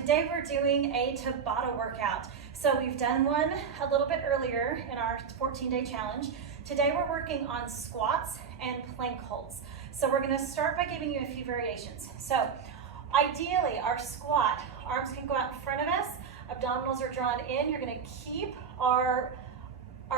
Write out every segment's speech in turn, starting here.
Today we're doing a Tabata workout. So we've done one a little bit earlier in our 14-day challenge. Today we're working on squats and plank holds. So we're going to start by giving you a few variations. So ideally our squat, arms can go out in front of us, abdominals are drawn in. You're going to keep our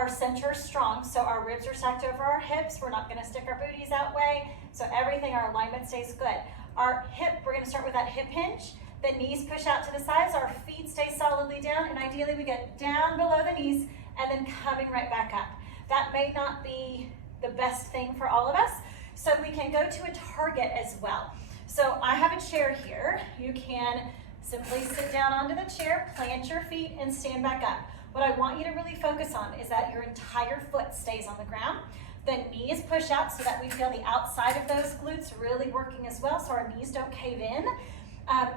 center strong, so our ribs are stacked over our hips. We're not going to stick our booties that way, so everything, our alignment stays good. Our hip, we're going to start with that hip hinge. The knees push out to the sides, our feet stay solidly down, and ideally we get down below the knees and then coming right back up. That may not be the best thing for all of us, so we can go to a target as well. So I have a chair here. You can simply sit down onto the chair, plant your feet, and stand back up. What I want you to really focus on is that your entire foot stays on the ground. The knees push out so that we feel the outside of those glutes really working as well, so our knees don't cave in.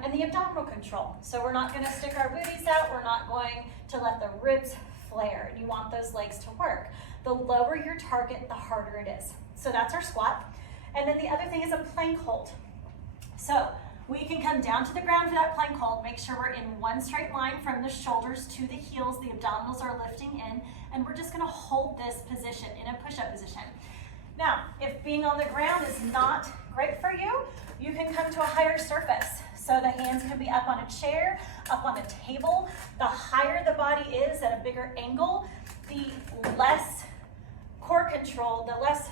And the abdominal control. So we're not going to stick our booties out. We're not going to let the ribs flare. You want those legs to work. The lower your target, the harder it is. So that's our squat. And then the other thing is a plank hold. So we can come down to the ground for that plank hold. Make sure we're in one straight line from the shoulders to the heels. The abdominals are lifting in. And we're just going to hold this position in a push-up position. Now, if being on the ground is not great for you, you can come to a higher surface. So the hands can be up on a chair, up on a table. The higher the body is at a bigger angle, the less core control, the less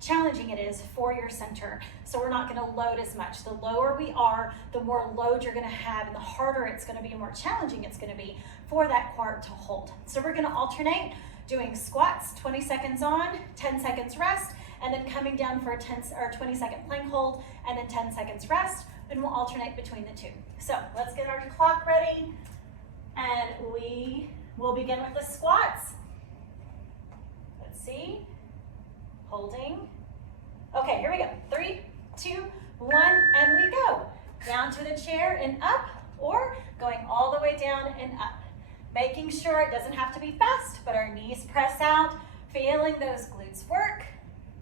challenging it is for your center. So we're not going to load as much. The lower we are, the more load you're going to have, and the harder it's going to be, and more challenging it's going to be for that core to hold. So we're going to alternate doing squats, 20 seconds on, 10 seconds rest, and then coming down for a 20-second plank hold, and then 10 seconds rest, and we'll alternate between the two. So let's get our clock ready, and we will begin with the squats. Let's see, holding. Okay, here we go. 3, 2, 1, and we go. Down to the chair and up, or going all the way down and up. Making sure it doesn't have to be fast, but our knees press out, feeling those glutes work.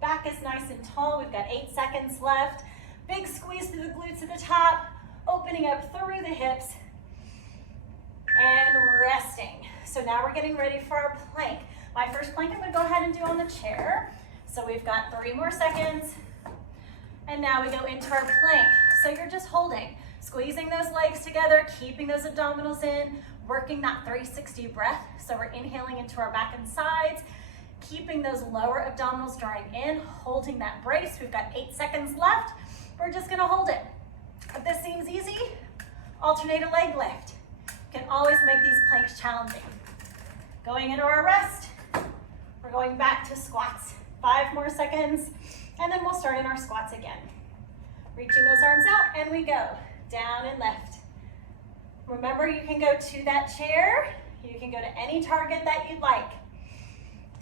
Back is nice and tall. We've got 8 seconds left. Big squeeze through the glutes at the top, opening up through the hips, and resting. So now we're getting ready for our plank. My first plank I'm going to go ahead and do on the chair. So we've got 3 more seconds, and now we go into our plank. So you're just holding, squeezing those legs together, keeping those abdominals in, working that 360 breath. So we're inhaling into our back and sides, keeping those lower abdominals drawing in, holding that brace. We've got 8 seconds left. We're just gonna hold it. If this seems easy, alternate a leg lift. You can always make these planks challenging. Going into our rest, we're going back to squats. 5 more seconds, and then we'll start in our squats again. Reaching those arms out, and we go down and lift. Remember, you can go to that chair. You can go to any target that you'd like.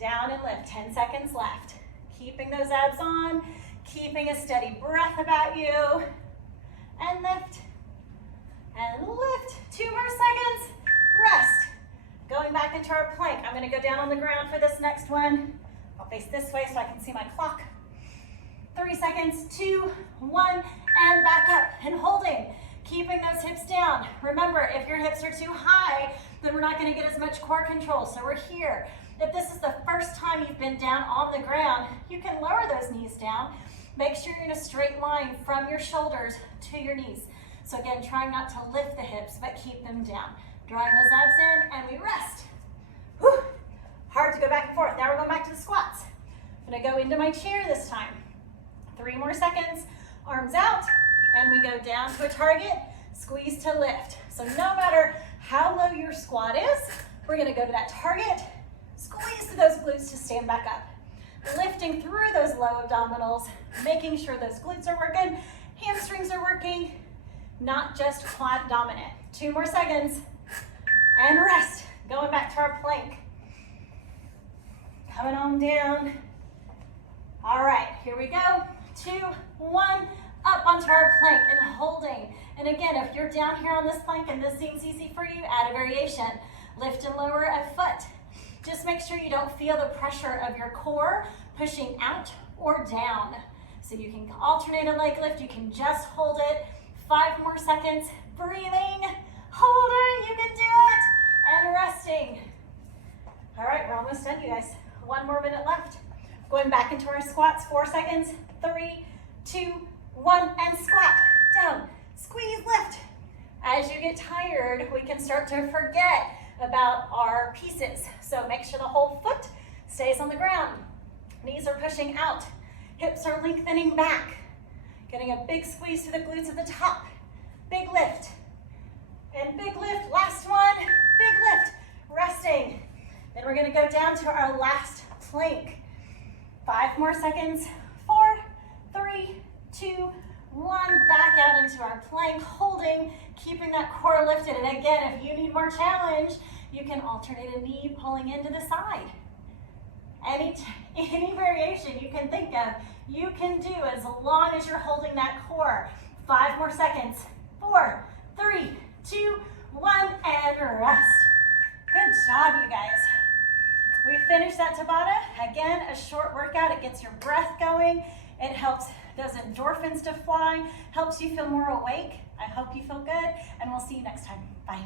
Down and lift, 10 seconds left. Keeping those abs on, keeping a steady breath about you. And lift, and lift. 2 more seconds, rest. Going back into our plank. I'm gonna go down on the ground for this next one. I'll face this way so I can see my clock. 3 seconds, 2, 1, and back up, and holding. Keeping those hips down. Remember, if your hips are too high, then we're not gonna get as much core control, so we're here. If this is the first time you've been down on the ground, you can lower those knees down. Make sure you're in a straight line from your shoulders to your knees. So again, trying not to lift the hips, but keep them down. Drawing those abs in, and we rest. Whew. Hard to go back and forth. Now we're going back to the squats. I'm gonna go into my chair this time. 3 more seconds, arms out, and we go down to a target, squeeze to lift. So no matter how low your squat is, we're gonna go to that target, squeeze to those glutes to stand back up. Lifting through those low abdominals, making sure those glutes are working, hamstrings are working, not just quad dominant. 2 more seconds, and rest. Going back to our plank. Coming on down. All right, here we go. 2, 1, up onto our plank and holding. And again, if you're down here on this plank and this seems easy for you, add a variation. Lift and lower a foot. Just make sure you don't feel the pressure of your core pushing out or down. So you can alternate a leg lift, you can just hold it. 5 more seconds, breathing. you can do it. And resting. All right, we're almost done, you guys. 1 more minute left. Going back into our squats, 4 seconds. 3, 2, 1, and squat. Down, squeeze, lift. As you get tired, we can start to forget about our pieces. So make sure the whole foot stays on the ground. Knees are pushing out. Hips are lengthening back. Getting a big squeeze to the glutes at the top. Big lift. And big lift, last one. Big lift, resting. Then we're gonna go down to our last plank. 5 more seconds. 4, 3, 2, 1. Back out into our plank, holding, keeping that core lifted. And again, if you need more challenge, you can alternate a knee pulling into the side. Any variation you can think of, you can do as long as you're holding that core. 5 more seconds. 4, 3, 2, 1, and rest. Good job, you guys. We finished that Tabata. Again, a short workout. It gets your breath going. It helps those endorphins to fly, helps you feel more awake. I hope you feel good, and we'll see you next time. Bye.